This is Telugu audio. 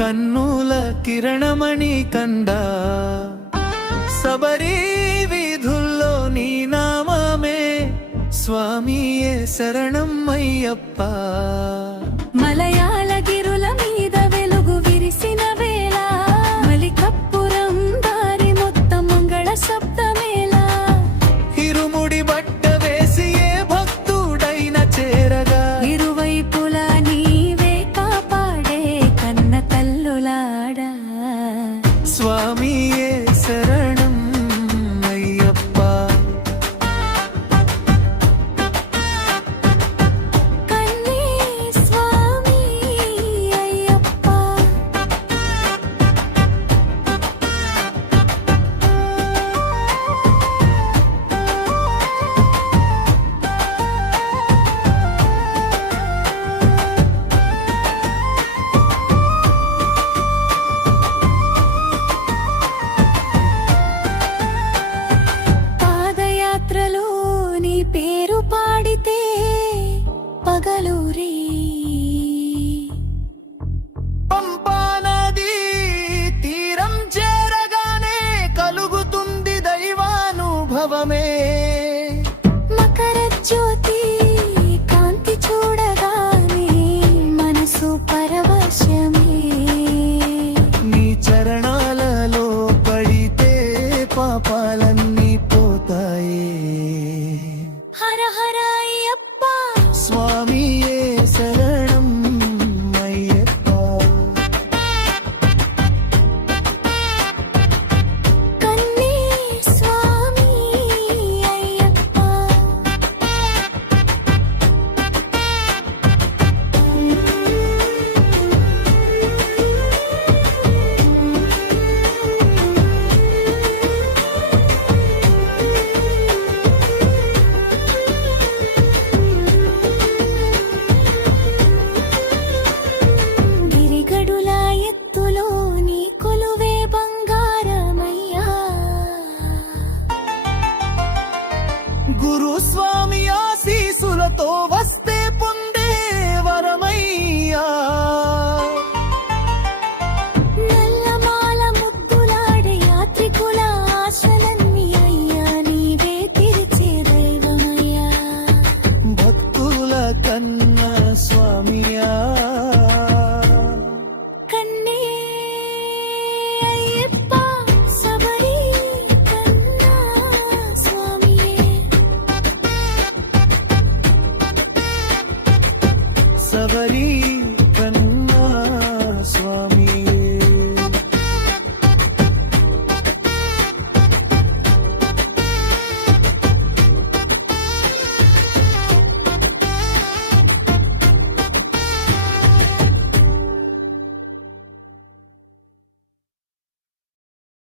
కన్నుల కిరణమణి కండ. సబరీ వీధుల్లో నీ నామమే స్వామియే శరణం అయ్యప్ప. పేరు పాడితే పగలూరి. పంపానది తీరం కలుగుతుంది దైవానుభవమే. జ్యోతి కాంతి చూడగానే మనసు పరవశ querido.